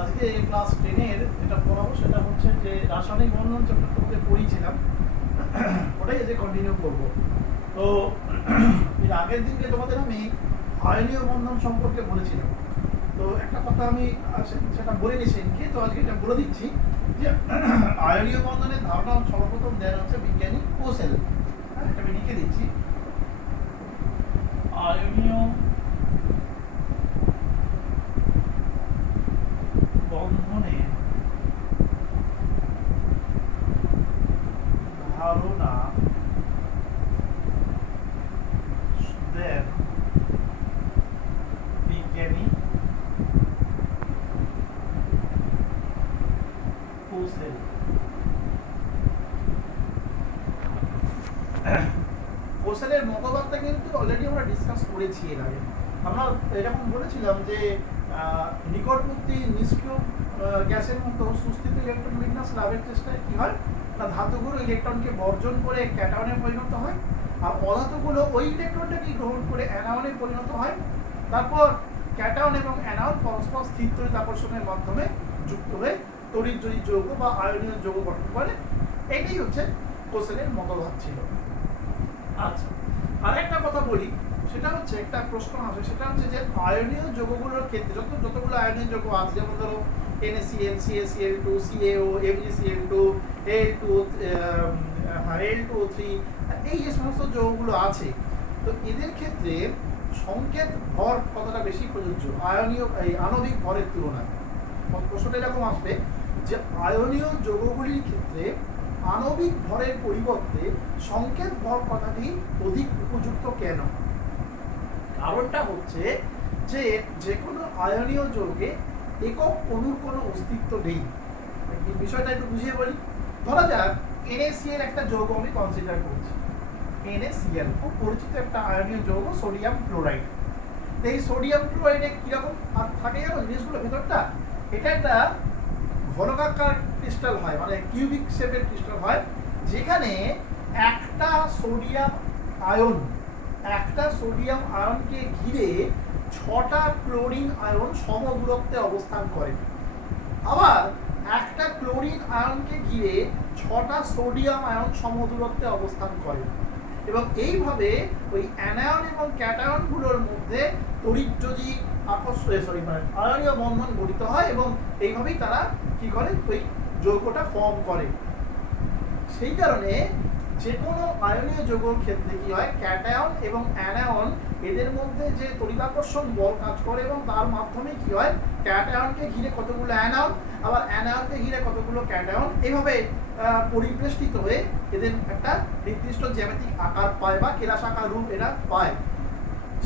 আজকে ক্লাস 10 এর যেটা পড়াবো সেটা হচ্ছে যে রাসায়নিক বন্ধন চ্যাপ্টারটা মধ্যে পড়িয়েছিলাম, ওটাই আজকে কন্টিনিউ করব। তো এর আগের দিনকে তোমাদের আমি আয়নীয় বন্ধন সম্পর্কে বলেছিলাম। তো একটা কথা আমি সেটা বলে নিয়েছি, তো আজকে এটা বলে দিচ্ছি যে আয়নীয় বন্ধনের ধারণা সর্বপ্রথম দেন হচ্ছে বিজ্ঞানী কোসেল। হ্যাঁ, এটা আমি লিখে দিচ্ছি। আয়নীয় বন্ধনের ধারণা দেন বিজ্ঞানী কোসেল। কোসেলের মতবাদটা কিন্তু অলরেডি আমরা ডিসকাস করেছি এর আগে। আমরা এরকম বলেছিলাম যে নিকটবর্তী নিষ্ক্রিয় গ্যাসের মতো সুস্থিত ইলেকট্রন বিন্যাস লাভের চেষ্টায় কি হয় না, ধাতুগুলো ইলেকট্রনকে বর্জন করে ক্যাটায়নে পরিণত হয়, আর অধাতুগুলো ওই ইলেকট্রনটাকে গ্রহণ করে অ্যানায়নে পরিণত হয়। তারপর ক্যাটায়ন এবং অ্যানায়ন পরস্পর স্থির তড়িৎ আকর্ষণের মাধ্যমে যুক্ত হয়ে তড়িৎ যৌগ বা আয়নীয় যৌগ গঠন করে। এটাই হচ্ছে কোসেলের মতবাদ ছিল। আচ্ছা, আরেকটা কথা বলি, সেটা হচ্ছে একটা প্রশ্ন আসে, সেটা হচ্ছে যে আয়নীয় যৌগগুলোর ক্ষেত্রে যতগুলো আয়নীয় যৌগ আছে, যেমন ধরো NaCl, CaCl2, CaO, MgCl2, Al2O3, এই যে সমস্ত যৌগগুলো আছে, তো এদের ক্ষেত্রে সংকেত ভর কতটা বেশি প্রযোজ্য আণবিক ভরের তুলনায়? প্রশ্নটা এরকম আসবে যে আয়নীয় যৌগগুলির ক্ষেত্রে আণবিক ভরের পরিবর্তে সংকেত ভর কথাটি অধিক উপযুক্ত কেন? কারণটা হচ্ছে যে যে কোনো আয়নীয় যৌগে একক অণুর কোনো অস্তিত্ব নেই। বিষয়টা একটু বুঝিয়ে বলি। ধরা যাক NaCl একটা যৌগ আমি কনসিডার করছি। NaCl খুব পরিচিত একটা আয়নীয় যৌগ, সোডিয়াম ক্লোরাইড। এই সোডিয়াম ক্লোরাইডে কিরকম থাকে জানো জিনিসগুলো ভেতরটা? এটা একটা ঘনকাকার ক্রিস্টাল হয়, মানে কিউবিক শেপের ক্রিস্টাল হয়, যেখানে একটা সোডিয়াম আয়নকে ঘিরে 6টা ক্লোরিন আয়ন সমদূরত্বে অবস্থান করে। আবার একটা ক্লোরিন আয়নকে ঘিরে 6টা সোডিয়াম আয়ন সমদূরত্বে অবস্থান করে, এবং এইভাবে ওই অ্যানায়ন এবং ক্যাটায়নগুলোর মধ্যে তড়িৎযোজী আয়নীয় বন্ধন গঠিত হয়, এবং এইভাবেই তারা কি করে ওই যৌগটা ফর্ম করে। সেই কারণে যে কোনো আয়নীয় যৌগের ক্ষেত্রে কি হয়, ক্যাটায়ন এবং অ্যানায়ন এদের মধ্যে যে তড়িৎাকর্ষণ বল কাজ করে, এবং তার মাধ্যমে কি হয়, ক্যাটায়নকে ঘিরে কতগুলো অ্যানায়ন, আবার অ্যানায়নকে ঘিরে কতগুলো ক্যাটায়ন, এইভাবে পরিবেষ্টিত হয়ে এদের একটা নির্দিষ্ট জ্যামিতিক আকার পায় বা কেলাসাকার রূপ এরা পায়।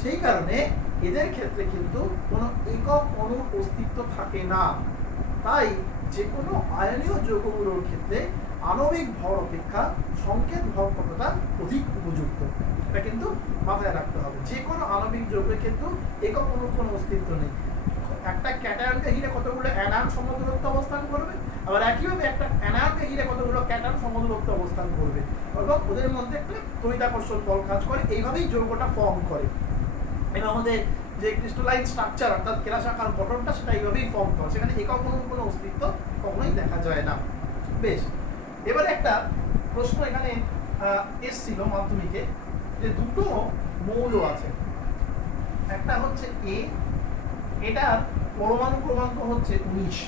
সেই কারণে এদের ক্ষেত্রে কিন্তু কোনো একক অণুর অস্তিত্ব থাকে না। তাই যে কোনো আয়নীয় যৌগগুলোর ক্ষেত্রে আণবিক ভর অপেক্ষা সংকেত ভর কতটা অধিক উপযুক্ত, এটা কিন্তু মাথায় রাখতে হবে। যে কোনো আণবিক যৌগের কিন্তু একক অণুর কোনো অস্তিত্ব নেই। একটা ক্যাটায়নকে ঘিরে কতগুলো অ্যানায়ন সমদূরত্বে অবস্থান করবে, আবার একইভাবে একটা অ্যানায়নকে ঘিরে কতগুলো ক্যাটায়ন সমদূরত্বে অবস্থান করবে, এবং ওদের মধ্যে একটা তড়িৎাকর্ষণ বল কাজ করে, এইভাবেই যৌগটা ফর্ম করে। এবং আমাদের যে ক্রিস্টালাইন স্ট্রাকচার অর্থাৎ কেলাসাকার গঠনটা, সেটা এইভাবেই ফর্ম করে, সেখানে একক অণুর কোনো অস্তিত্ব কখনোই দেখা যায় না। বেশ, এবারে একটা প্রশ্ন এখানে এসছিল মাধ্যমিকে, যে দুটো মৌল আছে, একটা হচ্ছে A, এটার পরমাণু ক্রমাঙ্ক হচ্ছে 19,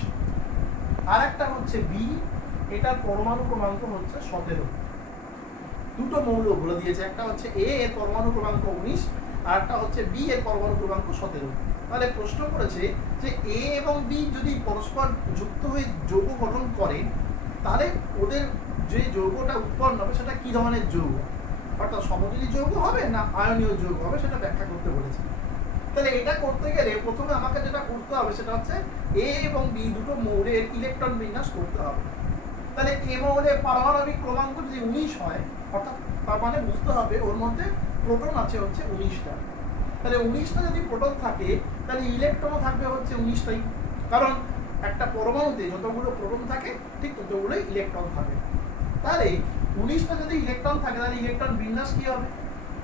আর একটা হচ্ছে B, এটার পরমাণু ক্রমাঙ্ক হচ্ছে 17। দুটো মৌল বলে দিয়েছে, একটা হচ্ছে A এর পরমাণু ক্রমাঙ্ক 19, আর একটা হচ্ছে B এর পরমাণু ক্রমাঙ্ক 17। তাহলে প্রশ্ন করেছে যে A এবং B যদি পরস্পর যুক্ত হয়ে যৌগ গঠন করে, তাহলে ওদের যে যৌগটা উৎপন্ন হবে সেটা কি ধরনের যৌগ, অর্থাৎ সমযোজী যৌগ হবে না আয়নীয় যৌগ হবে, সেটা ব্যাখ্যা করতে বলেছে। তাহলে এটা করতে গেলে প্রথমে আমাকে যেটা করতে হবে সেটা হচ্ছে A এবং B দুটো মৌলের ইলেকট্রন বিন্যাস করতে হবে। তাহলে A মৌলের পারমাণবিক ক্রমাঙ্ক যদি 19 হয়, অর্থাৎ তার মানে বুঝতে হবে ওর মধ্যে প্রোটন আছে হচ্ছে 19টা। তাহলে 19টা যদি প্রোটন থাকে, তাহলে ইলেকট্রনও থাকবে হচ্ছে 19টাই, কারণ একটা পরমাণুতে যতগুলো প্রোটন থাকে ঠিক ততগুলোই ইলেকট্রন থাকে। তাহলে 19টা যদি ইলেকট্রন থাকে, তাহলে ইলেকট্রন বিন্যাস কি হবে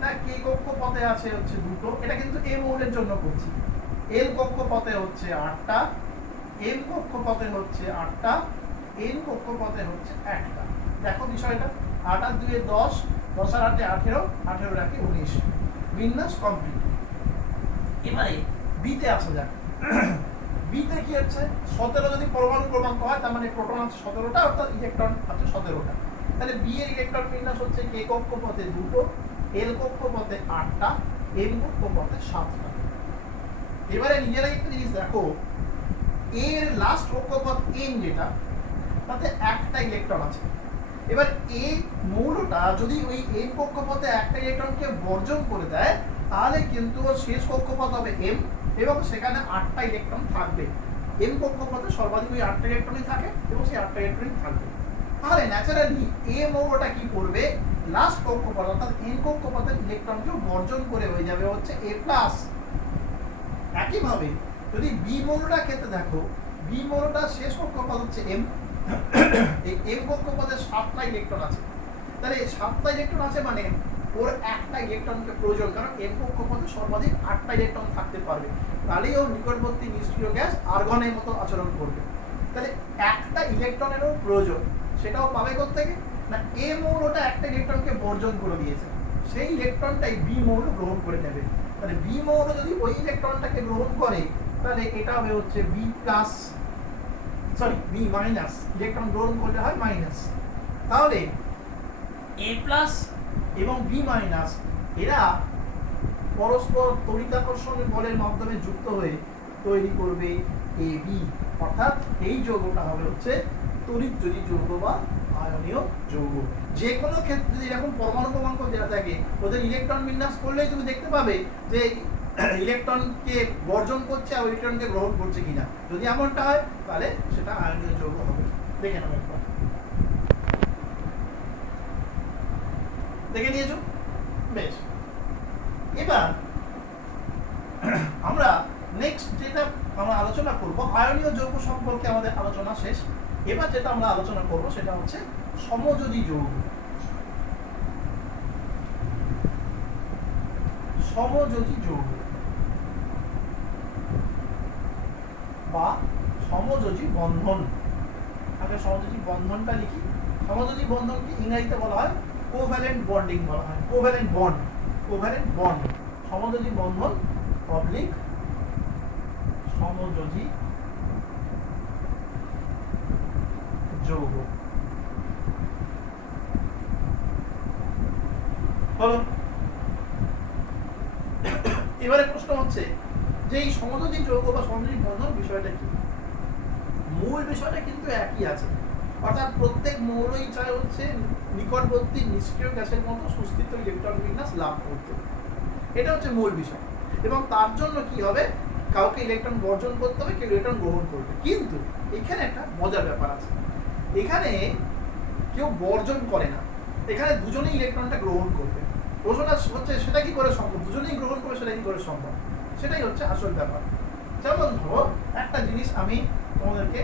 না, কে কক্ষপথে আছে হচ্ছে দুটো, এটা কিন্তু A মৌলের জন্য করছি। L কক্ষপথে হচ্ছে 8টা, m কক্ষপথে হচ্ছে 8টা, n কক্ষপথে হচ্ছে 1টা। দেখো বিষয়টা, 8 আর 2 এ 10, 10 আর 8 এ 18, 18 রাখে 19। বিন্যাস কমপ্লিট। এবারে বিতে আসা যাক। বিতে কি হচ্ছে, 17 যদি পরমাণু ক্রমাঙ্ক হয় তার মানে প্রোটন আছে 17টা, অর্থাৎ ইলেকট্রন আছে 17টা। তাহলে বি এর ইলেকট্রন বিন্যাস হচ্ছে কে কক্ষপথে 2টো, এল কক্ষপথে 8টা, এম কক্ষপথে 7টা। এবারে নিজেরাই একটা জিনিস দেখো, এর লাস্ট কক্ষপথ এন যেটা, তাতে একটা ইলেকট্রন আছে। এবার এই মৌলটা যদি ওই এন কক্ষপথে একটা ইলেকট্রনকে বর্জন করে দেয়, তাহলে কিন্তু ওর শেষ কক্ষপথ হবে এম, এবং সেখানে 8টা ইলেকট্রন থাকবে। এম কক্ষপথে সর্বাধিক ওই 8টা ইলেকট্রনই থাকে এবং সেই 8টা ইলেকট্রনই থাকবে। তাহলে ন্যাচারালি এ মৌলটা কি করবে, লাস্ট কক্ষপথ অর্থাৎ এন কক্ষপথের ইলেকট্রনকেও বর্জন করে হয়ে যাবে হচ্ছে এ প্লাস। একইভাবে যদি বি মৌলটা ক্ষেত্রে দেখো, বি মৌলটার শেষ কক্ষপথ হচ্ছে এম, এই এম কক্ষপথে 7টা ইলেকট্রন আছে। তাহলে 7টা ইলেকট্রন আছে মানে ওর একটা ইলেকট্রনকে প্রয়োজন, কারণ এম কক্ষপথে সর্বাধিক 8টা ইলেকট্রন থাকতে পারবে। তাহলেই ও নিকটবর্তী নিষ্ক্রিয় গ্যাস আর্গনের মতো আচরণ করবে। তাহলে একটা ইলেকট্রনেরও প্রয়োজন, সেটাও পাবে কোত্থেকে না, এ মৌলটা একটা ইলেকট্রনকে বর্জন করে দিয়েছে, সেই ইলেকট্রনটাই বি মৌল গ্রহণ করে নেবে। তাহলে বি মৌল যদি ওই ইলেকট্রনটাকে গ্রহণ করে, তাহলে এটা হবে হচ্ছে B plus, sorry B minus, electron গ্রহণ করলে হয় মাইনাস। তাহলে এ প্লাস এবং বি মাইনাস এরা পরস্পর তড়িৎাকর্ষণের বলের মাধ্যমে যুক্ত হয়ে তৈরি করবে এ বি, অর্থাৎ এই যৌগটা হবে হচ্ছে তড়িৎযোজী যৌগ বা আয়নীয় যৌগ। যে কোনো ক্ষেত্রে যদি এরকম পরমাণু ক্রমাঙ্ক দেওয়া থাকে, ওদের ইলেকট্রন বিন্যাস করলেই তুমি দেখতে পাবে যে ইলেকট্রনকে বর্জন করছে আর ইলেকট্রনকে গ্রহণ করছে কিনা। যদি এমনটা হয় তাহলে সেটা আয়নীয় যৌগ হবে। দেখে নাও একবার, দেখে নিয়েছো? বেশ, এবার আমরা নেক্সট যেটা আমরা আলোচনা করব, আয়নীয় যৌগ সম্পর্কে আমাদের আলোচনা শেষ। এবার যেটা আমরা আলোচনা করব সেটা হচ্ছে সমযোজী যৌগ। সমযোজী যৌগ বা সমযোজী বন্ধন। আগে সমযোজী বন্ধনটা লিখি। সমযোজী বন্ধনকে ইংরেজিতে বলা হয় কোভ্যালেন্ট বন্ডিং বলা হয়, কোভ্যালেন্ট বন্ড, কোভ্যালেন্ট বন্ড। সমযোজী বন্ধন অবলিক সমযোজী যৌগ হলো। এবারে প্রশ্ন হচ্ছে যে এই সমযোজী যৌগ বা সমযোজী বন্ধন বিষয়টা কি? মূল বিষয়টা কিন্তু একই আছে, অর্থাৎ প্রত্যেক মৌলই চায় হচ্ছে নিকটবর্তী নিষ্ক্রিয় গ্যাসের মতো সুস্থিত ইলেকট্রন বিন্যাস লাভ করতে। এটা হচ্ছে মূল বিষয়। এবং তার জন্য কি হবে, কাউকে ইলেকট্রন বর্জন করতে হবে, কেউ ইলেকট্রন গ্রহণ করবে। কিন্তু এখানে একটা মজার ব্যাপার আছে, এখানে কেউ বর্জন করে না, এখানে দুজনেই ইলেকট্রনটা গ্রহণ করবে। প্রশ্নটা হচ্ছে সেটা কি করে সম্ভব, দুজনেই গ্রহণ করবে সেটা কি করে সম্ভব, সেটাই হচ্ছে আসল ব্যাপার। যেমন ধরো একটা জিনিস আমি তোমাদেরকে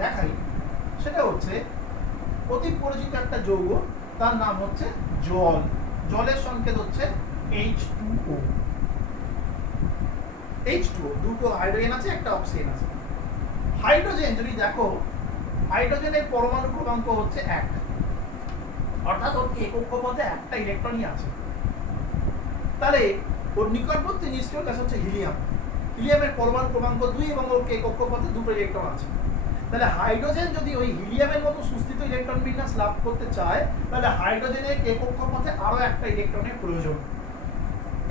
দেখাই, সেটা হচ্ছে অতি পরিচিত একটা যৌগ, তার নাম হচ্ছে জল। জলের সংকেত হচ্ছে H2O। H2O, দুটো হাইড্রোজেন আছে, একটা অক্সিজেন আছে। হাইড্রোজেন যদি দেখো, হাইড্রোজেনের পরমাণু ক্রমাঙ্ক হচ্ছে 1, অর্থাৎ ওর কে কক্ষপথে একটা ইলেকট্রনই আছে। তাহলে ওর নিকটবর্তী নিষ্ক্রিয় গ্যাস হচ্ছে হিলিয়াম। হিলিয়ামের পরমাণু ক্রমাঙ্ক 2 এবং ওর কে কক্ষপথে দুটো ইলেকট্রন আছে। তাহলে হাইড্রোজেন যদি ওই হিলিয়ামের মতো সুস্থিত ইলেকট্রন বিন্যাস লাভ করতে চায়, তাহলে হাইড্রোজেনের কে কক্ষপথে আরো একটা ইলেকট্রনের প্রয়োজন।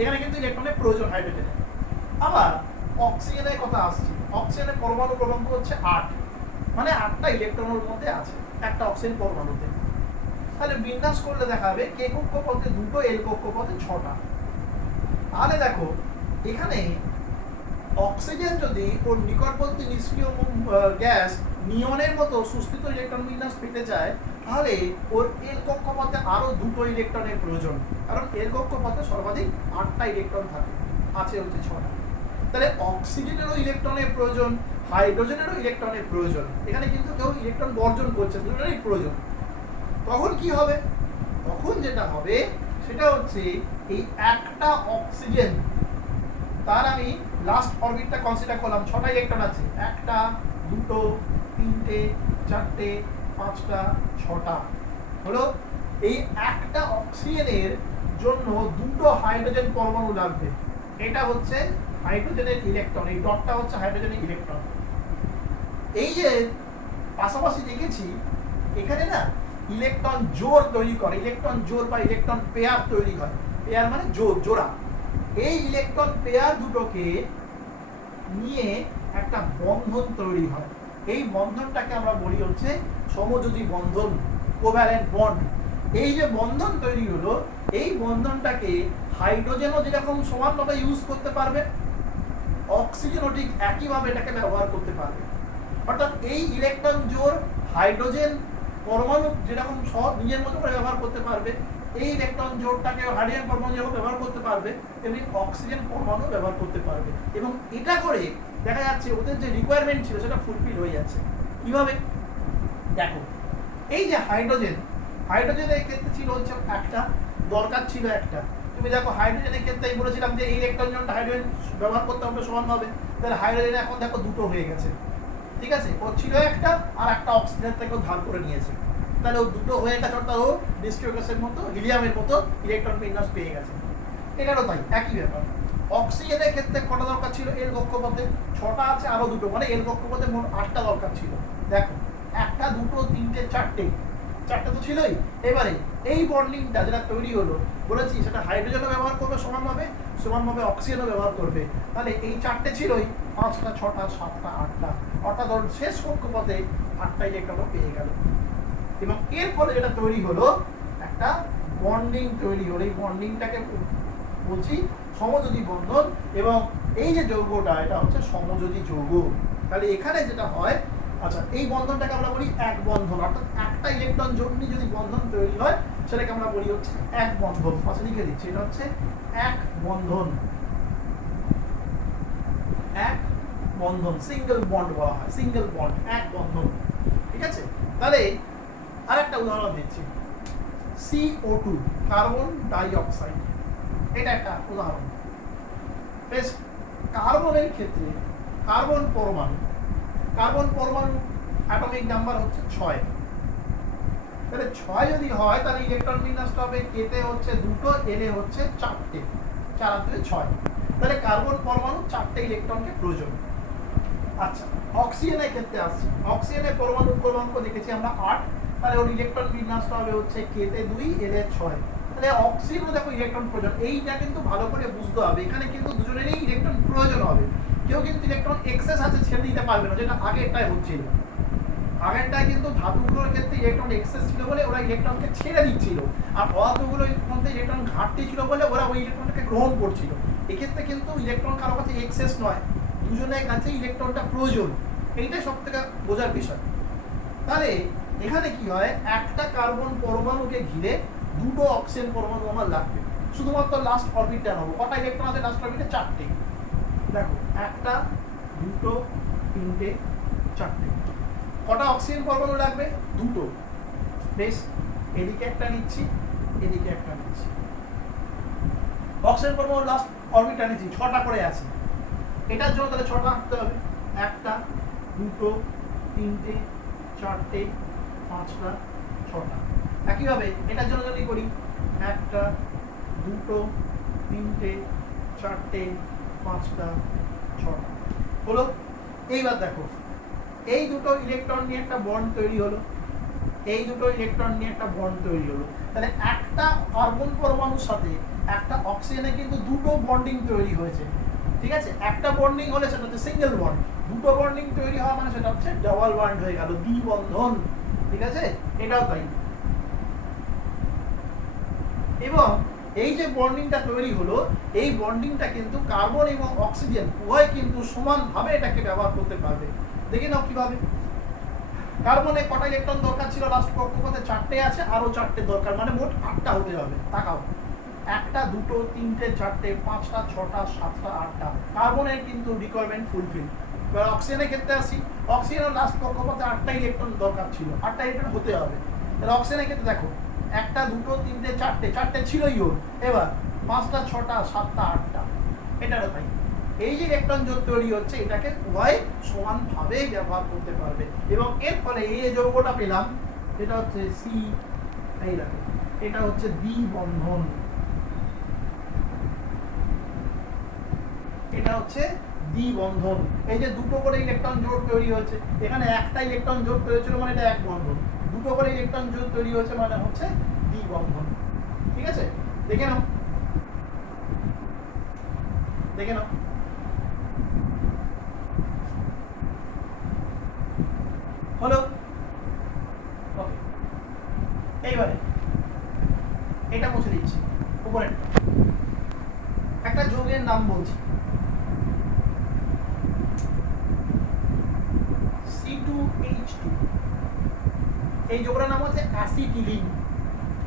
এখানে কিন্তু ইলেকট্রনের প্রয়োজন হাইড্রোজেনের। আবার অক্সিজেনের কথা আসছে, অক্সিজেনের পরমাণু ক্রমাঙ্ক হচ্ছে 8, মানে 8টা ইলেকট্রনের মধ্যে আছে একটা অক্সিজেন পরমাণুতে। তাহলে বিন্যাস করলে দেখা যাবে কে কক্ষপথে 2টো, এল কক্ষপথে 6টা। তাহলে দেখো এখানে অক্সিজেন যদি ওর নিকটবর্তী নিষ্ক্রিয় গ্যাস নিয়নের মতো সুস্থিত ইলেকট্রন বিন্যাস পেতে চায়, তাহলে ওর এল কক্ষপথে আরো 2টো ইলেকট্রনের প্রয়োজন, কারণ এল কক্ষপথে সর্বাধিক 8টা ইলেকট্রন থাকে, আছে হচ্ছে 6টা। তাহলে অক্সিজেনেরও ইলেকট্রনের প্রয়োজন, হাইড্রোজেনেরও ইলেকট্রনের প্রয়োজন। এখানে কিন্তু কেউ ইলেকট্রন বর্জন করছে, দুটোরই প্রয়োজন। তখন কি হবে, তখন যেটা হবে সেটা হচ্ছে এই একটা অক্সিজেন, তার আমি লাস্ট অরবিটটা কনসিডার করলাম, 6টা ইলেকট্রন আছে, 1, দুটো, তিনটে, চারটে, পাঁচটা, ছটা। হলো এই একটা অক্সিজেনের জন্য দুটো হাইড্রোজেন পরমাণু লাগবে। এটা হচ্ছে হাইড্রোজেনের ইলেকট্রন, এই ডটটা হচ্ছে হাইড্রোজেনের ইলেকট্রন। এই যে পাশাপাশি দেখেছি এখানে না ইলেকট্রন জোড় তৈরি করে, ইলেকট্রন জোড় বা ইলেকট্রন পেয়ার তৈরি হয়। পেয়ার মানে জোড়া। এই ইলেকট্রন পেয়ার দুটোকে নিয়ে একটা বন্ধন তৈরি হয়। এই বন্ধনটাকে আমরা বলি হচ্ছে সমযোজী বন্ধন, কোভ্যালেন্ট বন্ড। এই যে বন্ধন তৈরি হলো, এই বন্ধনটাকে হাইড্রোজেনও যেরকম সমানভাবে ইউজ করতে পারবে, অক্সিজেনও ঠিক একইভাবে এটাকে ব্যবহার করতে পারবে। অর্থাৎ এই ইলেকট্রন জোড় হাইড্রোজেন পরমাণু যেরকম সহজ নিজের মতো করে ব্যবহার করতে পারবে, এই ইলেকট্রন জোড়টাকে হাইড্রোজেন পরমাণু যেরকম ব্যবহার করতে পারবে, তেমনি অক্সিজেন পরমাণু ব্যবহার করতে পারবে। এবং এটা করে দেখা যাচ্ছে ওদের যে রিকোয়ারমেন্ট ছিল সেটা ফুলফিল হয়ে যাচ্ছে। কিভাবে? দেখো, এই যে হাইড্রোজেনের ক্ষেত্রে ছিল হচ্ছে একটা, দরকার ছিল একটা। তুমি দেখো হাইড্রোজেনের ক্ষেত্রে আমি বলেছিলাম যে এই ইলেকট্রন জোড়টা হাইড্রোজেন ব্যবহার করতে হবে সমানভাবে, তাহলে হাইড্রোজেন এখন দেখো দুটো হয়ে গেছে। ঠিক আছে, ও ছিল একটা আর একটা অক্সিজেন থেকে ধার করে নিয়েছে, তাহলে ও দুটো হয়ে গেছে, অর্থাৎ ও ডিস্ট্রিবিউশনের মতো হিলিয়ামের মতো ইলেকট্রন বিন্যাস পেয়ে গেছে। এটারও তাই একই ব্যাপার। অক্সিজেনের ক্ষেত্রে কটা দরকার ছিল? এল কক্ষপথে 6টা আছে, আরো দুটো, মানে এল কক্ষপথে মোট 8টা দরকার ছিল। দেখো, একটা, দুটো, তিনটে, চারটে তো ছিলই। এবারে এই বন্ডিংটা যেটা তৈরি হলো বলেছি সেটা হাইড্রোজেনও ব্যবহার করবে সমানভাবে অক্সিজেনও ব্যবহার করবে। তাহলে এই চারটে ছিলই, 5টা, 6টা, 7টা, 8টা, অর্থাৎ ওর শেষ কক্ষপথে 8টা ইলেকট্রন পেয়ে গেল। এবং এর ফলে যেটা তৈরি হলো একটা বন্ডিং তৈরি হলো। এই বন্ডিংটাকে বলছি সমযোজী বন্ধন। এবং এই যে যৌগটা এটা হচ্ছে সমযোজী যৌগ। তাহলে এখানে যেটা হয়, আচ্ছা, এই বন্ধনটাকে আমরা বলি এক বন্ধন, অর্থাৎ একটা ইলেকট্রন জোড় নিয়ে যদি বন্ধন তৈরি হয় সেটাকে আমরা বলি হচ্ছে এক বন্ধন। পাশে লিখে দিচ্ছি, এটা হচ্ছে এক বন্ধন। এক বন্ধন, সিঙ্গেল বন্ড বলা হয়, সিঙ্গেল বন্ড, এক বন্ধন। ঠিক আছে, তাহলে আরেকটা উদাহরণ দিচ্ছি, CO2, কার্বন ডাই অক্সাইড। এটা একটা উদাহরণ। বেশ, কার্বনের ক্ষেত্রে কার্বন পরমাণু অ্যাটমিক নাম্বার হচ্ছে 6। তাহলে 6 যদি হয় তাহলে ইলেকট্রন বিন্যাসটা হবে কেতে হচ্ছে দুটো, এনে হচ্ছে 4টে, 4 আর 2 6। তাহলে কার্বন পরমাণু 4টে ইলেকট্রনকে প্রয়োজন। আচ্ছা, অক্সিজেনের ক্ষেত্রে আসছি। অক্সিজেনের পরমাণু ক্রমাঙ্ক দেখেছি আমরা 8, তাহলে ওর ইলেকট্রন বিন্যাসটা হবে হচ্ছে কেতে 2, এনে 6। তাহলে অক্সিজেনও দেখো ইলেকট্রন প্রয়োজন। এইটা কিন্তু ভালো করে বুঝতে হবে, এখানে কিন্তু দুজনেরই ইলেকট্রন প্রয়োজন হবে। কেউ কিন্তু ইলেকট্রন এক্সেস আছে ছেড়ে দিতে পারবে না, যেটা আগেরটাই হচ্ছিল। আগেরটায় কিন্তু ধাতুগুলোর ক্ষেত্রে ইলেকট্রন এক্সেস ছিল বলে ওরা ইলেকট্রনকে ছেড়ে দিচ্ছিল, আর অধাতুগুলোর মধ্যে ইলেকট্রন ঘাটতি ছিল বলে ওরা ওই ইলেকট্রনটাকে গ্রহণ করছিল। এক্ষেত্রে কিন্তু ইলেকট্রন কারো কাছে এক্সেস নয়, দুজনের কাছে ইলেকট্রনটা প্রয়োজন। এইটাই সব থেকে বোঝার বিষয়। তাহলে এখানে কি হয়, একটা কার্বন পরমাণুকে ঘিরে দুটো অক্সিজেন পরমাণু আমার লাগবে। শুধুমাত্র লাস্ট অরবিটটা নেবো। কটা ইলেকট্রন আছে লাস্ট অরবিটে? 4টে। দেখো, একটা, দুটো, তিনটে, 4টে। কটা অক্সিজেন পরমাণু লাগবে? দুটো। বেশ, এদিকে একটা নিচ্ছি, এদিকে একটা নিচ্ছি। অক্সিজেন পরমাণু লাস্ট অরবিটটা নিচ্ছি, 6টা করে আছে। এটার জন্য তাহলে 6টা আঁকতে হবে। একটা, দুটো, তিনটে, 4টে, 5টা, 6টা। একইভাবে এটার জন্য যদি করি, একটা, দুটো, তিনটে, 4টে, 5টা, 6টা হলো। এইবার দেখো, এই দুটো ইলেকট্রন নিয়ে একটা বন্ড তৈরি হলো, এই দুটো ইলেকট্রন নিয়ে একটা বন্ড তৈরি হলো। তাহলে একটা কার্বন পরমাণুর সাথে একটা অক্সিজেনে কিন্তু দুটো বন্ডিং তৈরি হয়েছে। ঠিক আছে, একটা বন্ডিং হলে সেটা হচ্ছে সিঙ্গেল বন্ড, দুটো বন্ডিং তৈরি হওয়া মানে সেটা হচ্ছে ডাবল বন্ড হয়ে গেল, দ্বিবন্ধন। ঠিক আছে, এটাও তাই। এবং এই যে বন্ডিংটা তৈরি হলো, এই বন্ডিংটা কিন্তু কার্বন এবং অক্সিজেন উভয় কিন্তু সমানভাবে এটাকে ব্যবহার করতে পারবে। দেখে নাও কিভাবে। কার্বনে কটা ইলেকট্রন দরকার ছিল লাস্ট কক্ষপথে? 4টে আছে, আরো 4টে দরকার, মানে মোট 8টা হতে হবে। তাকাও, একটা, দুটো, তিনটে, 4টে, 5টা, 6টা, 7টা, 8টা। কার্বনের কিন্তু রিকোয়ারমেন্ট ফুলফিল। এবার অক্সিজেনের ক্ষেত্রে আসি। অক্সিজেনের লাস্ট কক্ষপথে 8টা ইলেকট্রন দরকার ছিল, 8টা ইলেকট্রন হতে হবে। তাহলে অক্সিজেনের ক্ষেত্রে দেখো, একটা, দুটো, তিনটে, 4টে ছিলই ওর। এবার 5টা, 6টা, 7টা, 8টা। এটারও তাই। এই যে ইলেকট্রন জোট তৈরি হচ্ছে এটাকে উভয় সমানভাবে ব্যবহার করতে পারবে এবং এর ফলে এই যৌগটা পেলাম এটা হচ্ছে সি, এই দেখো এটা হচ্ছে দ্বি বন্ধন, এটা হচ্ছে দ্বি বন্ধন। এই যে দুটো করে ইলেকট্রন জোট তৈরি হচ্ছে, এখানে একটা ইলেকট্রন জোট তৈরি হচ্ছিল মানে এটা এক বন্ধন, দুটো করে ইলেকট্রন জোট তৈরি হচ্ছে মানে হচ্ছে দ্বি বন্ধন। ঠিক আছে, দেখে নাও দেখে নাও। হলো ওকে, এইবারে এটা মুছে দিচ্ছি উপরে একটা যৌগের নাম বলছি C2H2, এই যৌগটার নাম হচ্ছে অ্যাসিটিলিন।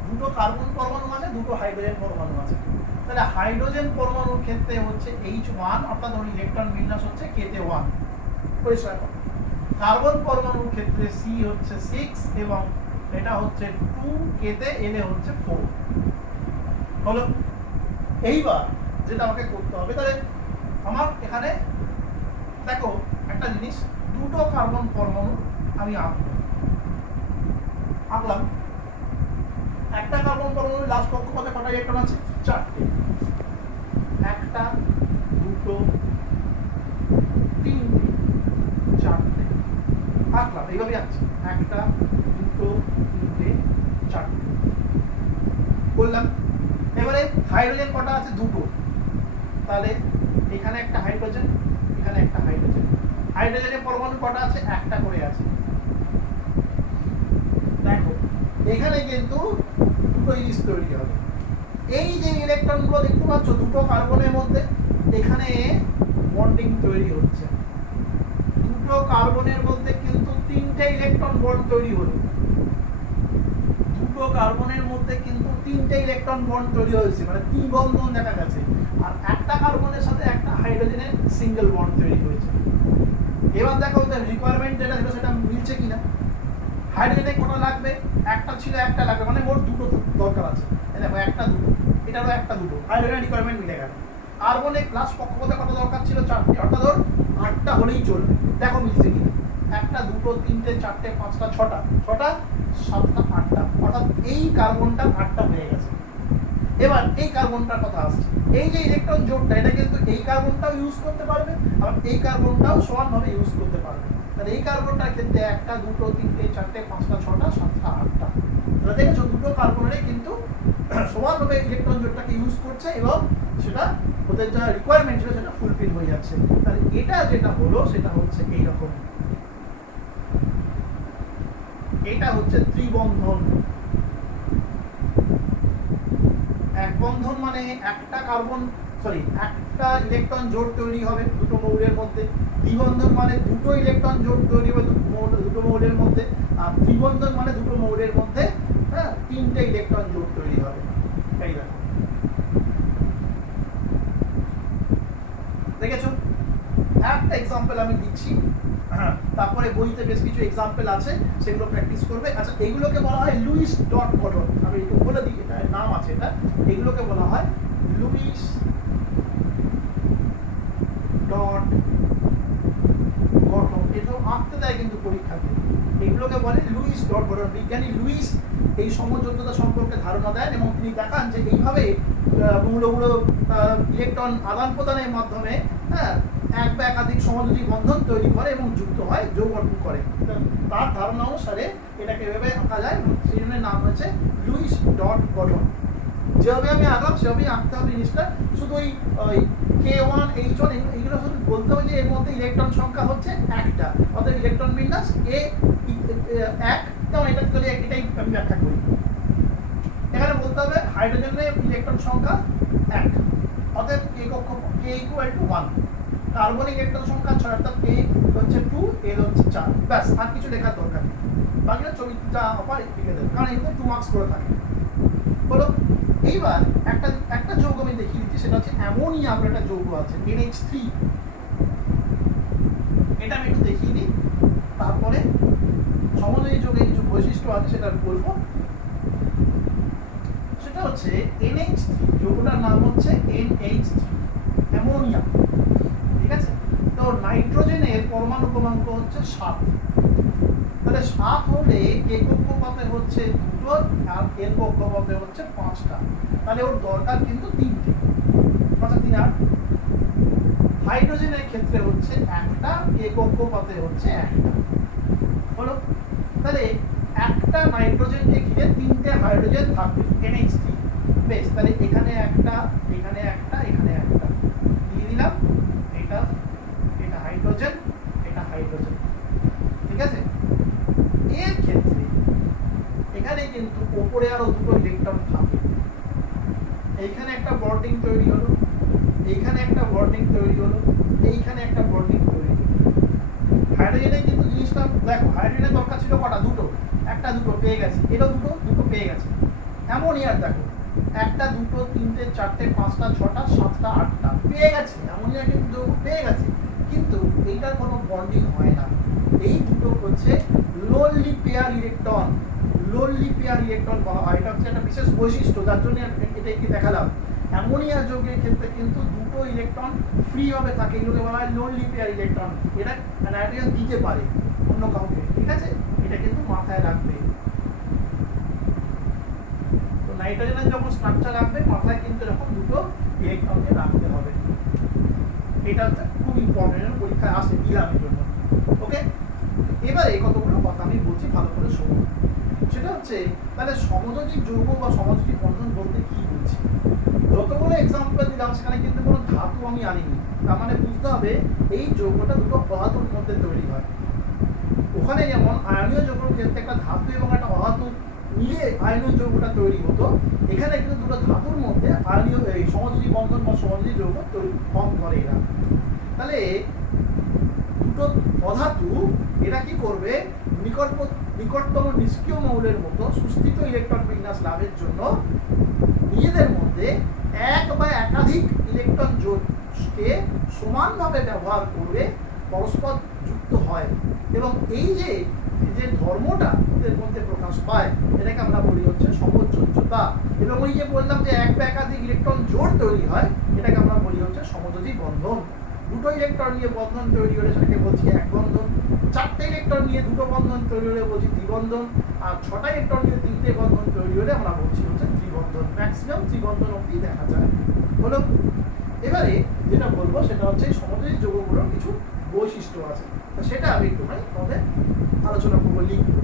দুটো কার্বন পরমাণু আছে, দুটো হাইড্রোজেন পরমাণু আছে। তাহলে হাইড্রোজেন পরমাণুর ক্ষেত্রে হচ্ছে H1 অর্থাৎ ওর ইলেকট্রন বিন্যাস হচ্ছে K-তে 1, পরিষ্কার। কার্বন পরমাণুর ক্ষেত্রে C হচ্ছে 6 এবং এটা হচ্ছে 2, K-তে N হচ্ছে 4। হলো, এইবার যেটা আমাকে করতে হবে, তাহলে আমার এখানে দেখো একটা জিনিস, দুটো কার্বন পরমাণু আমি আঁকলাম। একটা কার্বন পরমাণুর লাস্ট কক্ষপথে কটা ইলেকট্রন আছে? 4টে। একটা, দুটো, তিনটে, 4টে আঁকলাম, এইভাবে আঁকছি। একটা, দুটো, তিনটে, 4টে বললাম। এবারে হাইড্রোজেন কটা আছে? দুটো। তাহলে এখানে একটা হাইড্রোজেন, এখানে একটা হাইড্রোজেন। হাইড্রোজেনের পরমাণু কটা আছে? একটা করে আছে। দেখো এখানে কিন্তু দুটো জিনিস তৈরি হবে। এই যে ইলেকট্রনগুলো দেখতে পাচ্ছ দুটো কার্বনের মধ্যে, এখানে বন্ডিং তৈরি হচ্ছে। দুটো কার্বনের মধ্যে কিন্তু তিনটে ইলেকট্রন বন্ড তৈরি হলো। দুটো কার্বনের মধ্যে কিন্তু তিনটে ইলেকট্রন বন্ড তৈরি হয়েছে, মানে দ্বিবন্ধন দেখা গেছে। আর একটা কার্বনের সাথে একটা হাইড্রোজেনের সিঙ্গেল বন্ড তৈরি হয়েছে। এবার দেখো ওদের রিকোয়ারমেন্ট যেটা ছিল সেটা মিলছে কিনা। হাইড্রোজেনে কটা লাগবে? একটা ছিল, একটা লাগবে, মানে মোট দুটো দরকার আছে। দেখো একটা, দুটো, এটারও একটা, দুটো, হাইড্রোজেনের রিকোয়ারমেন্ট মিলে গেল। কার্বনে ক্লাস কক্ষপথে কত দরকার ছিল? 4টে, অর্থাৎ ধর 8টা হলেই চলবে। দেখো মিলছে কিনা। একটা, দুটো, তিনটে, 4টে, 5টা, 6টা, 6টা, 7টা, 8টা, অর্থাৎ এই কার্বনটা 8টা হয়ে গেছে। এবার এই কার্বনটার কথা আসছে। এই যে ইলেকট্রন জোটটা, এটা কিন্তু এই কার্বনটাও ইউজ করতে পারবে, আবার এই কার্বনটাও সমানভাবে ইউজ করতে পারবে। তাহলে এই কার্বনটার ক্ষেত্রে একটা, দুটো, তিনটে, 4টে, 5টা, 6টা, 7টা, 8টা। তাহলে দেখেছো দুটো কার্বনেরই কিন্তু সমানভাবে ইলেকট্রন জোটটাকে ইউজ করছে এবং সেটা ওদের যা রিকোয়ারমেন্ট ছিল সেটা ফুলফিল হয়ে যাচ্ছে। তাহলে এটা যেটা হলো সেটা হচ্ছে এইরকম, এটা হচ্ছে ত্রিবন্ধন। এক বন্ধন মানে একটা কার্বন একটা ইলেকট্রন জোট তৈরি হবে দুটো মৌলের মধ্যে। দ্বিবন্ধন মানে দুটো ইলেকট্রন জোট তৈরি হবে দুটো মৌলের মধ্যে। আর ত্রিবন্ধন মানে দুটো মৌলের মধ্যে তিনটে ইলেকট্রন জোট তৈরি হবে। এই দেখো, দেখেছো? একটা এক্সাম্পল আমি দিচ্ছি, তারপরে বইতে বেশ কিছু এক্সাম্পল আছে, সেগুলো প্র্যাকটিস করবে। আচ্ছা, এগুলোকে বলা হয় লুইস ডট গঠন। আমি একটু বলে দিই, এটা নাম আছে, এটা এগুলোকে বলা হয় লুইস ডট গঠন। এটাও আঁকতে দেয় কিন্তু পরীক্ষাতে। এগুলোকে বলে লুইস ডট গঠন। বিজ্ঞানী লুইস এই সমযোজ্যতা সম্পর্কে ধারণা দেন এবং তিনি দেখান যে এইভাবে মৌলগুলো ইলেকট্রন আদান প্রদানের মাধ্যমে এক বা একাধিক সমযোজী বন্ধন তৈরি করে এবং যুক্ত হয়, যৌগ গঠন করে। তার ধারণা অনুসারে এটাকে এভাবে আঁকা যায়, সেই জন্য নাম হয়েছে লুইস ডট গঠন। যেভাবে আমি আঁকলাম সেভাবেই আঁকতে হবে জিনিসটা। শুধু ওই K1, H1 এইগুলো শুধু বলতে হবে যে এর মধ্যে ইলেকট্রন সংখ্যা হচ্ছে একটা, অর্থাৎ ইলেকট্রন বিন্যাস A 1, যেমন এটা করে এটাই আমি ব্যাখ্যা করি। এখানে বলতে হবে হাইড্রোজেনের ইলেকট্রন সংখ্যা 1, অর্থাৎ K equal to 1। Carbon electron সংখ্যা 6, অর্থাৎ K হচ্ছে 2, L হচ্ছে 4। ব্যাস, আর কিছু লেখার দরকার নেই। বাকিটা ছবিটা আবার লিখে দেবে, কারণ এগুলো 2 মার্কস করে থাকে। বলো, এইবার একটা যৌগ আমি দেখিয়ে দিচ্ছি, সেটা হচ্ছে অ্যামোনিয়া বলে একটা যৌগ আছে, NH3। এটা আমি একটু দেখিয়ে দিই, তারপরে সমযোজী যৌগের কিছু বৈশিষ্ট্য আছে সেটা বলবো। সেটা হচ্ছে NH3, যৌগটার নাম হচ্ছে NH3, অ্যামোনিয়া। তো নাইট্রোজেনের পরমাণু ক্রমাঙ্ক হচ্ছে 7, তাহলে 7 হলে কে কক্ষপথে হচ্ছে 2টো আর এন কক্ষপথে হচ্ছে 5টা, তাহলে ওর দরকার কিন্তু 3টে, আচ্ছা 3 আর হাইড্রোজেনের ক্ষেত্রে হচ্ছে 1টা, কে কক্ষপথে হচ্ছে 1টা হলো। তাহলে একটা নাইট্রোজেনকে ঘিরে 3টে হাইড্রোজেন থাকবে NH3, বেশ, তাহলে এখানে একটা, এখানে একটা, এখানে একটা দিয়ে দিলাম, এটা এটা হাইড্রোজেন, এটা হাইড্রোজেন, ঠিক আছে। এর ক্ষেত্রে এখানে কিন্তু উপরে আরো 2টো ইলেকট্রন থাকে, এইখানে একটা বন্ডিং তৈরি হলো, এইখানে একটা বন্ডিং তৈরি হলো, এইখানে একটা বন্ডিং তৈরি হলো। হাইড্রোজেনে কিন্তু জিনিসটা দেখো, হাইড্রোজেনের দরকার ছিল কটা, 2টো, একটা 2টো পেয়ে গেছে, এটাও 2টো পেয়ে গেছে। অ্যামোনিয়ার দেখো, 1টা 2টো 3টে 4টে 5টা 6টা 7টা 8টা পেয়ে গেছে, অ্যামোনিয়া কিন্তু যৌগ পেয়ে গেছে, কিন্তু এইটার কোনো বন্ডিং হয় না। এই দুটো হচ্ছে lonely pair electron, lonely pair electron বলা হয়, এটা হচ্ছে একটা বিশেষ বৈশিষ্ট্য, যার জন্য এটা কি দেখালাম। অ্যামোনিয়া যৌগের ক্ষেত্রে কিন্তু 2টো ইলেকট্রন ফ্রি ভাবে থাকে, এগুলোকে বলা হয় লোনলি পেয়ার ইলেকট্রন, এটা নাইট্রোজেন দিতে পারে অন্য কাউকে, ঠিক আছে, এটা কিন্তু মাথায় রাখবে। তো নাইট্রোজেনের যখন স্ট্রাকচার রাখবে মাথায় কিন্তু এরকম 2টো ইলেকট্রনকে রাখতে হবে, এটা হচ্ছে খুব ইম্পর্টেন্ট, পরীক্ষায় আসে দিলামের জন্য। ওকে, এবারে কতগুলো কথা আমি বলছি, ভালো করে শোনো। সেটা হচ্ছে তাহলে সমযোজী যৌগ বা সমযোজী বন্ধন বলতে কি বলছি। যতগুলো এক্সাম্পল দিলাম সেখানে কিন্তু কোনো ধাতু আমি আনিনি, তার মানে বুঝতে হবে এই যৌগটা 2টো অধাতুর মধ্যে তৈরি হয়। ওখানে যেমন আয়নীয় যৌগের ক্ষেত্রে একটা ধাতু এবং একটা অধাতু মিলে আয়নীয় যৌগটা তৈরি হতো, এখানে কিন্তু 2টো ধাতুর মধ্যে আয়নীয় এই সমযোজী বন্ধন বা সমযোজী যৌগ তৈরি ফর্ম করে এরা। তাহলে 2টো অধাতু এরা কি করবে, নিকটতম নিষ্ক্রিয় মৌলের মতো সুস্থিত ইলেকট্রন বিন্যাস লাভের জন্য নিজেদের মধ্যে এক বা একাধিক ইলেকট্রন জোটকে সমানভাবে ব্যবহার করবে, পরস্পর যুক্ত হয়, এবং এই যে যে ধর্মটা ওদের মধ্যে প্রকাশ পায় এটাকে আমরা বলি হচ্ছে সমযোজ্যতা। এবং ওই যে বললাম যে এক বা একাধিক ইলেকট্রন জোড় তৈরি হয়, এটাকে আমরা বলি হচ্ছে সমযোজী বন্ধন। 2টো ইলেকট্রন নিয়ে বন্ধন তৈরি হলে সেটাকে বলছি এক বন্ধন, 4টে ইলেকট্রন নিয়ে 2টো বন্ধন তৈরি হলে বলছি দ্বিবন্ধন, আর 6টা ইলেকট্রন নিয়ে 3টে বন্ধন তৈরি হলে আমরা বলছি হচ্ছে ত্রিবন্ধন। ম্যাক্সিমাম ত্রিবন্ধন অবধি দেখা যায় হলো। এবারে যেটা বলবো সেটা হচ্ছে সমযোজী যৌগগুলোর কিছু বৈশিষ্ট্য আছে, তো সেটা আমি একটুখানি তোমাদের আলোচনা করবো, লিখবো।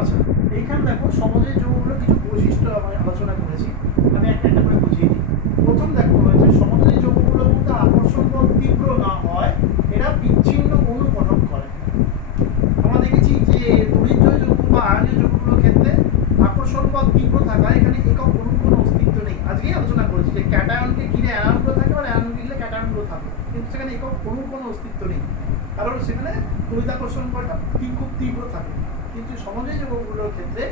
আচ্ছা, এইখানে দেখো সমযোজী যৌগগুলোর কিছু বৈশিষ্ট্য আমি আলোচনা করেছি, আমি একটা একটা করে বুঝিয়ে দিই। প্রথম দেখো হয়েছে সমযোজী যৌগগুলোর মধ্যে আকর্ষণ বল তীব্র না হয়, এরা বিচ্ছিন্ন অণু গঠন করে। আমরা দেখেছি যে তড়িৎদ্বয় যৌগ বা আয়নীয় যৌগগুলোর ক্ষেত্রে আকর্ষণ বল তীব্র থাকায় এখানে একক অণুর কোনো অস্তিত্ব নেই। আজকেই আলোচনা করেছি যে ক্যাটায়নকে ঘিরে অ্যানায়নগুলো থাকে, আর অ্যানায়নকে ঘিরে ক্যাটায়নগুলো থাকে, কিন্তু সেখানে একক অণুর কোনো অস্তিত্ব নেই, কারণ সেখানে তড়িৎাকর্ষণ বলটা খুব তীব্র থাকে। কিন্তু সমযোজী যৌগগুলোর ক্ষেত্রে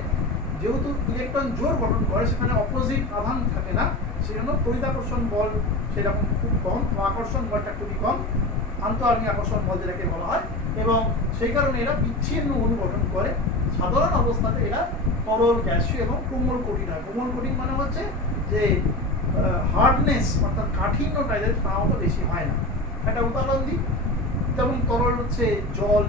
যেহেতু ইলেকট্রন জোড় গঠন করে, সেখানে অপোজিট আধান থাকে না, সেজন্য তড়িৎাকর্ষণ বল সেরকম খুব কম, আকর্ষণ বলটা খুবই কম, আন্তঃআণবিক আকর্ষণ বল যেটাকে বলা হয়, এবং সেই কারণে এরা বিচ্ছিন্ন অণু গঠন করে। সাধারণ অবস্থাতে এরা তরল, গ্যাসীয় এবং কোমল কঠিন হয়। কোমল কঠিন মানে হচ্ছে যে হার্ডনেস অর্থাৎ কাঠিন্যটা এদের সাধারণত বেশি হয় না। একটা উদাহরণ দিই, যেমন তরল হচ্ছে জল,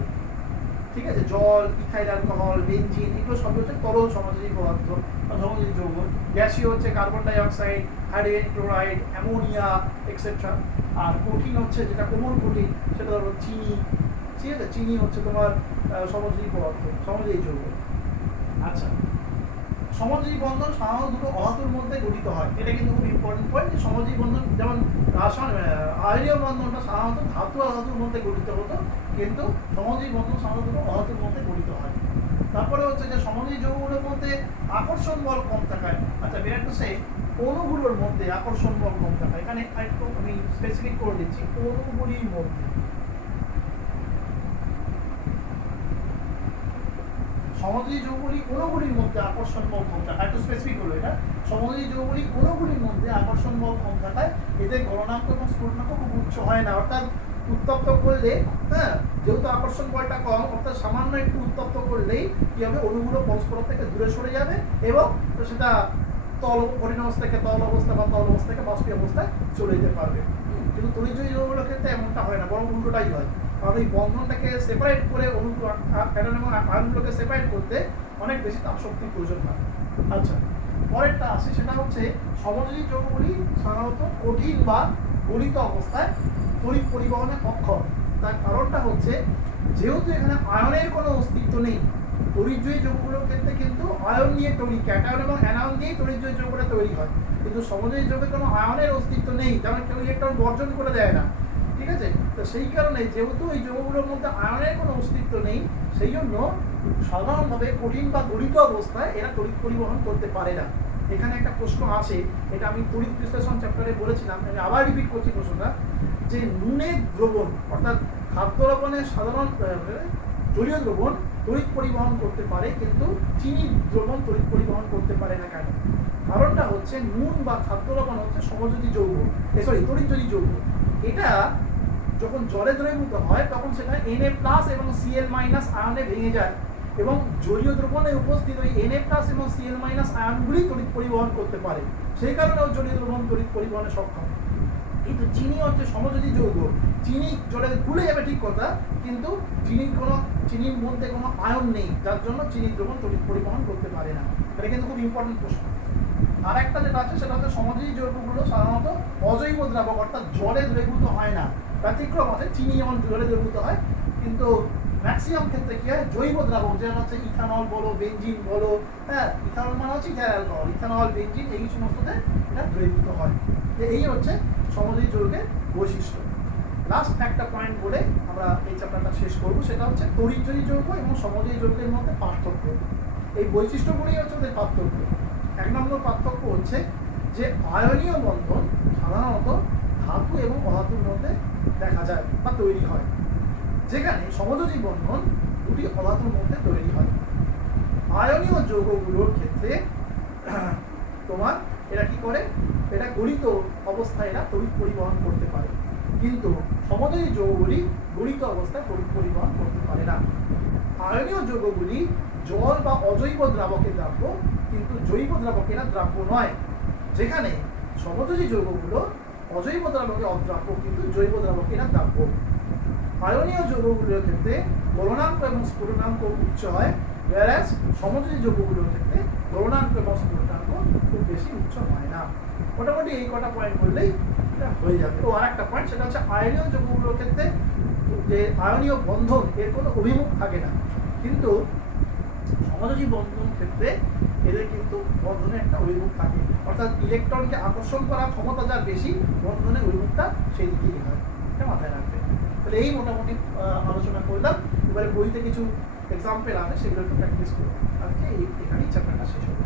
ঠিক আছে, জল, ইথাইল অ্যালকোহল, বেনজিন, এগুলো সব হচ্ছে তরল সমযোজী পদার্থ বা সমযোজী যৌগ। গ্যাসীয় হচ্ছে carbon dioxide, hydrogen chloride, ammonia etcetera. আর কঠিন হচ্ছে যেটা কোমল কঠিন, সেটা ধরো চিনি, ঠিক আছে, চিনি হচ্ছে তোমার সমযোজী পদার্থ, সমযোজী যৌগ। আচ্ছা, সমযোজী বন্ধন সাধারণত 2টো অধাতুর মধ্যে গঠিত হয়, এটা কিন্তু খুব ইম্পর্টেন্ট পয়েন্ট। সমযোজী বন্ধন যেমন আয়নীয় বন্ধনটা সাধারণত ধাতু আর ধাতুর মধ্যে গঠিত হতো, কিন্তু সমযোজী বন্ধন সাধারণত 2টো অধাতুর মধ্যে গঠিত হয়। তারপরে হচ্ছে যে সমযোজী যৌগগুলোর মধ্যে আকর্ষণ বল কম থাকায়, আচ্ছা বিরাট টু সে অণুগুলোর মধ্যে আকর্ষণ বল কম থাকায়, এখানে একটু আমি স্পেসিফিক করে দিচ্ছি, অণুগুলির মধ্যে সমযোজী যৌগগুলি অণুগুলির মধ্যে আকর্ষণ বল কম থাকায়, একটু স্পেসিফিক হলো এটা, সমযোজী যৌগগুলি অণুগুলির মধ্যে আকর্ষণ বল কম থাকায় এদের গলনাঙ্ক এবং স্ফুটনাঙ্ক খুব উচ্চ হয় না, অর্থাৎ উত্তপ্ত করলে, হ্যাঁ, যেহেতু আকর্ষণ বলটা কম, অর্থাৎ সামান্য একটু উত্তপ্ত করলেই কি হবে, অণুগুলো পরস্পর থেকে দূরে সরে যাবে এবং সেটা কঠিন অবস্থা থেকে তরল অবস্থা বা তরল অবস্থা থেকে বাষ্পীয় অবস্থায় চলে যেতে পারবে। কিন্তু তড়িৎদ্বয়ী যৌগগুলোর ক্ষেত্রে এমনটা হয় না, বরং উল্টোটাই হয়। কারণ এই বন্ধনটাকে সেপারেট করে প্যাটার্ন এবং আয়নগুলোকে সেপারেট করতে অনেক বেশি তাপশক্তির প্রয়োজন হয়। আচ্ছা, পরেরটা আসে, সেটা হচ্ছে সমযোজী যৌগগুলি সাধারণত কঠিন বা গলিত অবস্থায় তড়িৎ পরিবহনে অক্ষম। তার কারণটা হচ্ছে, যেহেতু এখানে আয়নের কোনো অস্তিত্ব নেই, তড়িৎদ্বয়ী যৌগগুলোর ক্ষেত্রে কিন্তু আয়ন নিয়ে তৈরি, ক্যাটায়ন এবং অ্যানায়ন দিয়েই তড়িৎদ্বয়ী যৌগটা তৈরি হয়। কিন্তু সমযোজী যৌগে কোনো আয়নের অস্তিত্ব নেই, যেমন কেউ ইলেকট্রন বর্জন করে দেয় না, ঠিক আছে? তো সেই কারণে যেহেতু এই যৌগগুলোর মধ্যে আয়নের কোনো অস্তিত্ব নেই, সেই জন্য সাধারণভাবে কঠিন বা গলিত অবস্থায় এরা তড়িৎ পরিবহন করতে পারে না। এখানে একটা প্রশ্ন আছে, এটা আমি তড়িৎ বিশ্লেষণ চ্যাপ্টারে বলেছিলাম, আমি আবার রিপিট করছি প্রশ্নটা, যে নুনের দ্রবণ অর্থাৎ খাদ্য লবণের সাধারণ জলীয় দ্রবণ তড়িৎ পরিবহন করতে পারে, কিন্তু চিনির দ্রবণ তড়িৎ পরিবহন করতে পারে না কেন? কারণটা হচ্ছে, নুন বা খাদ্য লবণ হচ্ছে সমযোজী যৌগ, তড়িৎযোজী যৌগ। এটা যখন জলে দ্রবীভূত হয় তখন সেটা Na+ এবং Cl- আয়নে ভেঙে যায় এবং জলীয় দ্রবণে উপস্থিত ওই Na+ এবং Cl- আয়নগুলি তড়িৎ পরিবহন করতে পারে, সেই কারণে ওই জলীয় দ্রবণ তড়িৎ পরিবহনে সক্ষম। কিন্তু চিনি হচ্ছে সমযোজী যৌগ, চিনি জলে গুলে যাবে ঠিক কথা, কিন্তু চিনির মধ্যে কোনো আয়ন নেই, যার জন্য চিনির দ্রবণ তড়িৎ পরিবহন করতে পারে না। এটা কিন্তু খুব ইম্পর্টেন্ট প্রশ্ন। আর একটা যেটা আছে, সেটা হচ্ছে সমযোজী যৌগগুলো সাধারণত অজৈব দ্রাবক, অর্থাৎ জলে দ্রবীভূত হয় না। ব্যতিক্রম আছে, চিনি যেমন জলে দ্রবীভূত হয়, কিন্তু ম্যাক্সিমাম ক্ষেত্রে কি হয়, জৈব দ্রাবক, যেমন হচ্ছে ইথানল বলো, বেনজিন বলো, হ্যাঁ, ইথানল মানে হচ্ছে ইথাইল অ্যালকোহল, ইথানল, বেনজিন, এই সমস্ততে এটা দ্রবীভূত হয়। এই হচ্ছে সমযোজী যৌগের বৈশিষ্ট্য। লাস্ট একটা পয়েন্ট বলে আমরা এই চ্যাপ্টারটা শেষ করব, সেটা হচ্ছে তড়িৎযোজী যৌগ এবং সমযোজী যৌগের মধ্যে পার্থক্য। এই বৈশিষ্ট্যগুলোই হচ্ছে ওদের পার্থক্য। 1 নম্বর পার্থক্য হচ্ছে যে আয়নীয় বন্ধন সাধারণত ধাতু এবং অধাতুর মধ্যে দেখা যায় বা তৈরি হয়, যেখানে সমযোজী বন্ধন দুটি অধাতুর মধ্যে তৈরি হয়। আয়নীয় যৌগগুলোর ক্ষেত্রে তোমার এরা কি করে, এটা গলিত অবস্থায় এরা তড়িৎ পরিবহন করতে পারে, কিন্তু সমযোজী যৌগগুলি গলিত অবস্থায় তড়িৎ পরিবহন করতে পারে না। আয়নীয় যৌগগুলি জল বা অজৈব দ্রাবকে দ্রাব্য, কিন্তু জৈব দ্রাবকে এরা দ্রাব্য নয়, যেখানে সমযোজী যৌগগুলো অজৈব দ্রাবকে অদ্রাব্য, কিন্তু জৈব দ্রাবকে এরা দ্রাব্য। আয়নীয় যৌগগুলোর ক্ষেত্রে গলনাঙ্ক এবং স্ফুটনাঙ্ক উচ্চ হয়, whereas সমযোজী যৌগগুলোর ক্ষেত্রে গলনাঙ্ক এবং স্ফুটনাঙ্ক খুব বেশি উচ্চ হয় না। মোটামুটি এই কটা পয়েন্ট বললেই এটা হয়ে যাবে। ও আর একটা পয়েন্ট, সেটা হচ্ছে আয়নীয় যৌগগুলোর ক্ষেত্রে যে আয়নীয় বন্ধন, এর কোনো অভিমুখ থাকে না, কিন্তু সমযোজী বন্ধন ক্ষেত্রে এদের কিন্তু বন্ধনে একটা অভিমুখ থাকে, অর্থাৎ ইলেকট্রনকে আকর্ষণ করার ক্ষমতা যার বেশি, বন্ধনের অভিমুখটা সেই দিকেই হয়, এটা মাথায় রাখবে। তাহলে এই মোটামুটি আলোচনা করলাম। এবারে বইতে কিছু এক্সাম্পল আছে, সেগুলো একটু প্র্যাকটিস করবো। আজকে এখানেই চ্যাপ্টারটা শেষ হবে।